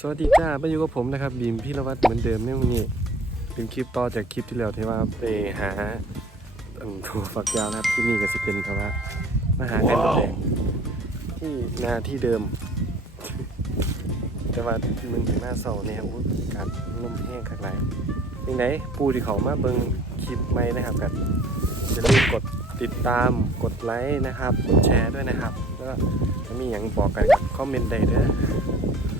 สวัสดีจ้ามาอยู่กับผมนะครับบีมพิรวัตรเหมือนเดิมในวันนี้เป็นคลิปต่อจากคลิปที่แล้วที่ว่าไปหาอันถั่วฝักยาวนะครับที่นี่ก็สิเป็นคำว่ามาหาไข่มดแดงที่นาที่เดิม แต่ว่ามึงถึงหน้าเสาเนี่ยโอ้ยอากาศลมแห้งข้างในยังไงปูที่เขามาเบิ่งคลิปใหม่นะครับกันอย่าลืมกดติดตามกดไลค์นะครับ กดแชร์ด้วยนะครับ แล้วก็ถ้ามีอย่างบอกกันก็คอมเมนต์ได้เด้อโอ้ย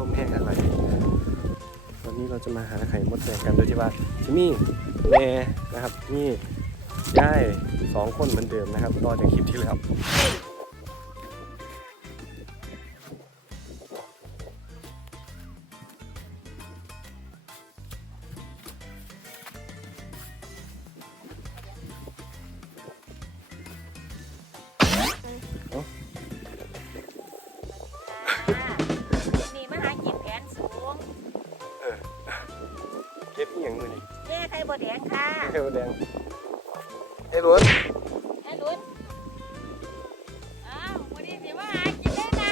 ลมแห้งอะไรวันนี้เราจะมาหาไข่มดแดงกันโดยที่ว่าจะมีแม่นะครับนี่ได้สองคนเหมือนเดิมนะครับต่อจากคลิปที่แล้ว อหย่างมือนี่เย้ไข่บดแดงค่ะไข่มดแดงไอ้ล้วนไอ้ลุ้นอ้าววันนี้สิมาหากินได้น้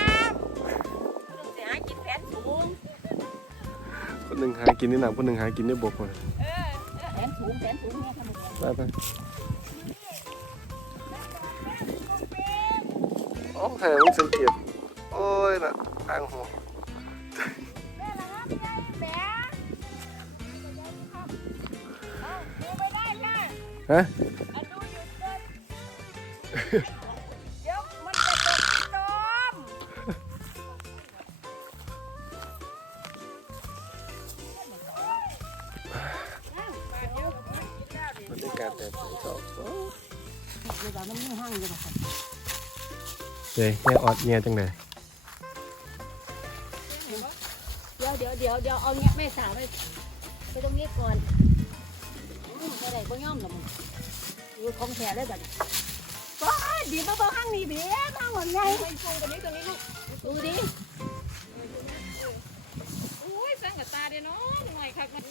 ำลูกสิหากินแผนสูงคนหนึ่งหากินในหนังคนหนึ่งหากินในบกคนเออเออแผนสูงแผนสูงเนี่ยทำไมแผนไปไปโอ้หามึงสังเกตโอ้ยน่ะอ่างหัว ฮะเอาดูหยุดเดินเดี๋ยวมันจะตกโดมบรรยากาศแบบสองเดี๋ยวมันมีห้างอยู่ค่ะเฮ้ยแง่ออดแง่จังเลยเดี๋ยวเดี๋ยวเดี๋ยวเดี๋ยวเอาเงี้ยไม่สาวไปไปตรงนี้ก่อน อืมไปไหนก็ย่อมหรอมึงอยู่ของแท้เลยบัดนี้ก็ดีมาบอกห้างนี่เบี้ยห้างหมดไงไปชมตัวนี้ตรงนี้ลูกดูดิอุ้ยแฟนกับตาเดียวเนาะหน่อยครับมัน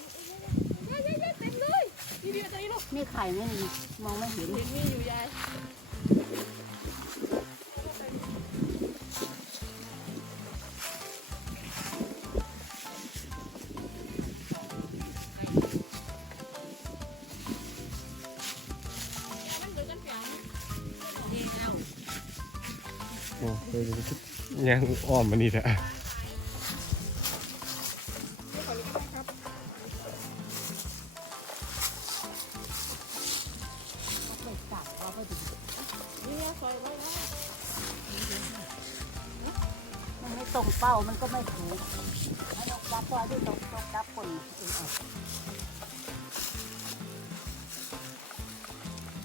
เยอะๆเต็มเลยนี่เดียตรงนี้ลูกมีไข่ไหมนี่มองไม่เห็นเห็นมีอยู่ยาย ยยังอ้อมมานี่แหละไปจับเอาไปดูนี่ซอยไว้แล้วมันไม่ตรงเป้ามันก็ไม่ถูกให้ลงจับตัวที่ตรงตรงจับคนเออเอา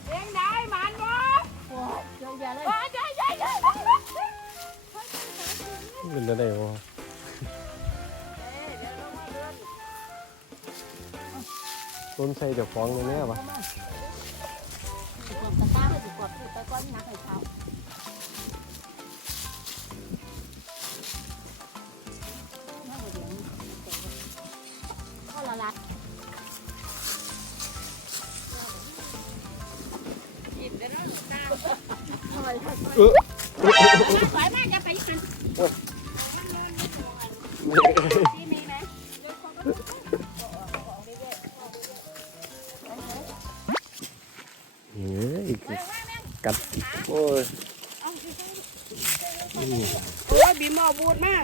เลี้ยงได้หมันบ่โอ้ยเยอะแยะเลยว้ายยายยายยาย เป็นอะไรวะเดี๋ยวลงมาเดินต้นใส่เดี๋ยวฟ้องเลยแน่ปะสิกดตะกร้าให้สิกดไปก้อนนักให้เขาก็ละลัดกินได้แล้วตาเออสวยมากจะ กัดโอ้ยนี่โอ้ยบีมอบูดมาก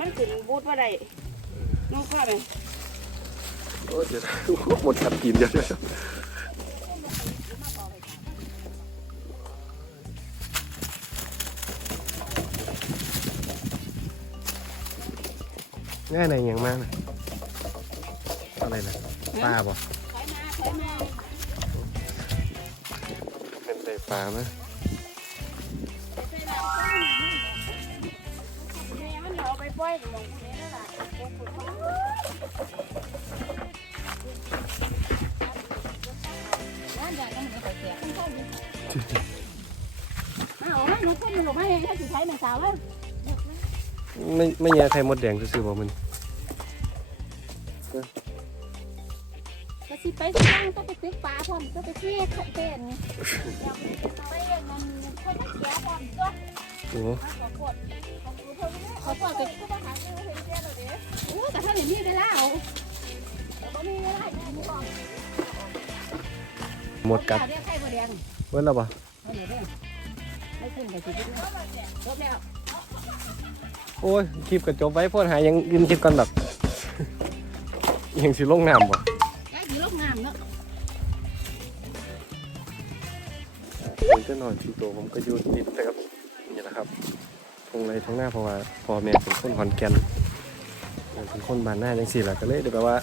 มันขึ้นบูดว่าไรน้องข้าไหมโอ้ยเดี๋ยวหมดกัดตีนเดี๋ยวเดี๋ยวง่ายในอย่างมากนะอะไรนะปลาบ่ถอย ป็นไตปลาไหมแม่มันเอาไปปล่อยกับหลวงปู่นี่นั่นแหละหลวงปู่เขานั่นอย่างนั้นมันก็เสียข้างๆนี่อ้าวให้หนูขึ้นหนูไม่ให้สิใช้แม่สาวแล้วไม่ไม่แย่ไข่มดแดงซื่อๆบ่มันก็สิไปที่นั่ง ต้องไปซื้อปลาพร้อมต้องไปเที่ยวขัดเต้นอยากไปเองมันคนนักแก่พร้อมจ้ะโอ้มาขอปวดของกูเท่านี้ขอโทษไปโอ้แต่ถ้าอย่างนี้เวลาเอาแต่บ่มีเวลาอย่างนี้บอกหมดกัดเรียกไข่บ่แดงเว้นแล้วปะเอาเดี๋ยวเด้อไม่ขึ้นกับสิบนิดนะจบแล้วโอ้ยคลิปกระจบไว้พ่นหายังยืนคลิปกันแบบยังสิลงน้ำบ่ จ้าหน่อยที่โตผมก็อยู่ติดนะครับ นี่แหละครับทงไรทงหน้าเพราะว่าพ่อแม่เป็นคนขอนแก่นเป็นคนบ้านหน้าจังสี่แหละก็เลยเดี๋ยวแปลว่า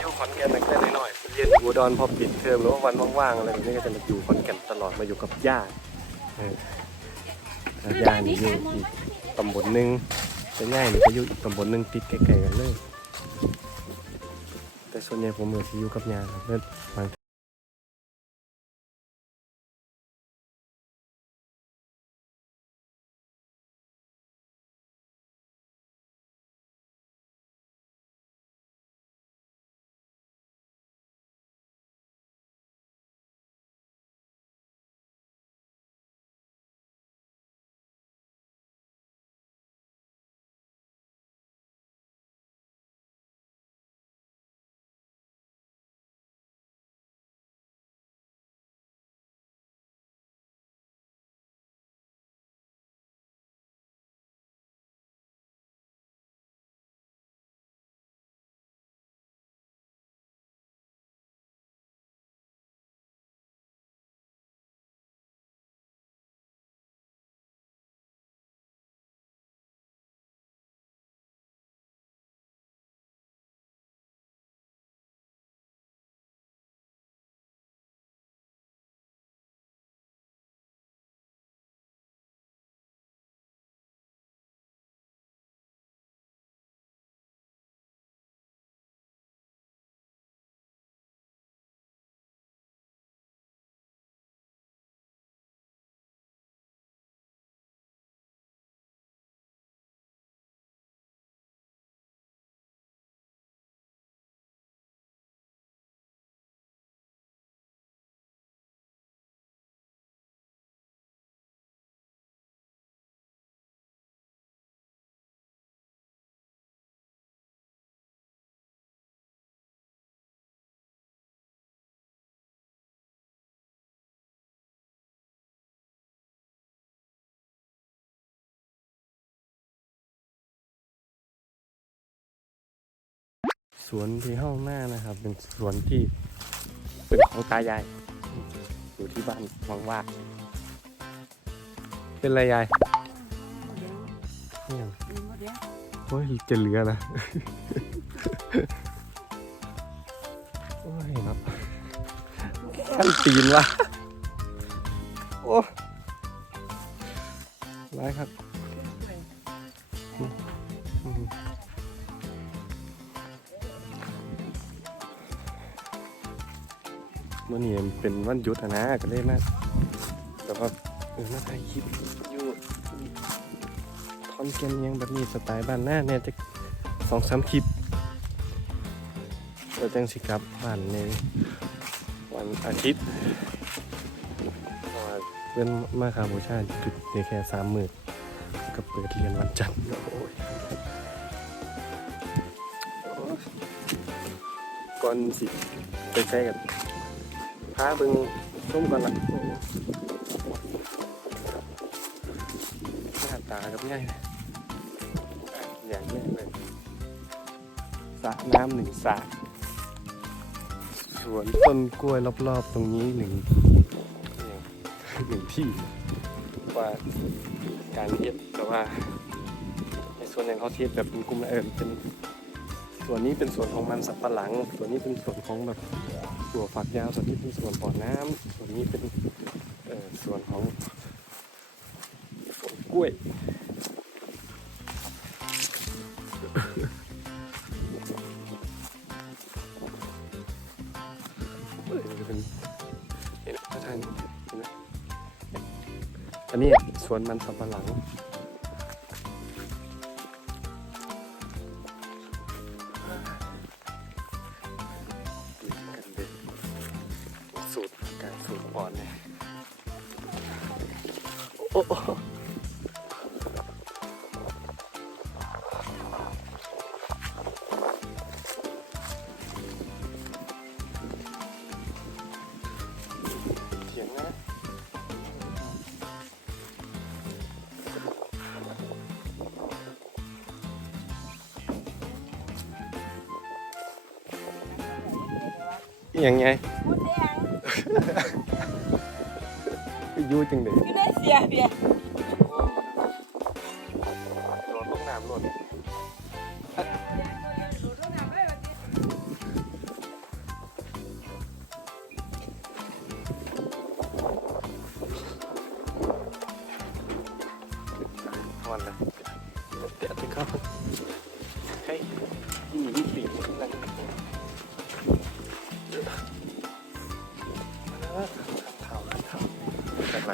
อยู่ขอนแก่นตั้งแต่น้อยๆเรียนอยู่อุดรพอปิดเทอมหรือว่าวันว่างๆอะไรแบบนี้ก็จะมาอยู่ขอนแก่นตลอดมาอยู่กับย่าเออย่านี่อยู่อีกตำบลหนึงแต่าย่านี่ก็อยู่อีกตำบลหนึงติดใกลๆกันเลย แต่ส่วนใหญ่ผมก็สิอนที่อยู่กับย่าครับแล้วบาง สวนที่ห้องหน้านะครับ เป็นสวนที่เป็นของตายาย อยู่ที่บ้านวังว่าเป็นไรยายเนี่ยโอ้ยจะเหลือนะโอ้ยเนาะขั้นตีนวะโอ้ร้ายครับ มื่อนี้เป็นวันหยุดนะก็เลยมาแต่ว่าเออมาถ่ายคลิปอยู่ทอนแกนยังแบบนี้สไตล์บ้านหน้าเนี่ยจะสองสามคลิปเราจังสิกลับบ้านในวันอาทิตย์เพราะว่าเพื่อนมาคาบูชาจุดเดียแค่สามหมื่นก็เปิดเรียนวันจันทร์โอ้ยโอ้ยก่อนสิไปใช้กัน พาเบึงส้มก่อนละหน้าตากับง่ายอย่างนี้เลยสระน้ำหนึ่งสระสวนต้นกล้วยรอบๆ ตรงนี้หนึ่งหนึ่งที่ว่าการเทียบแต่ว่าในส่วนอย่งเขาเทียบแบบเป็นกลุ่มละเอิญเป็น ส่วนนี้เป็นส่วนของมันสับปะหลัง ส่วนนี้เป็นส่วนของแบบส่วฝักยาวส่วนนี้เป็นส่วนบ่อน้ำส่วนนี้เป็นเอ่อส่วนของสวนกล้วยอันเป็นเห็นพระท่านเห็นไหมอันนี้สวนมันสับปะหลัง บ่อนเลยโอ้ยังไง อยู่จังเลยอยู่ในเสียเบียโดนลงน้ำหล่น ข่าวข่าวข่าวอะไร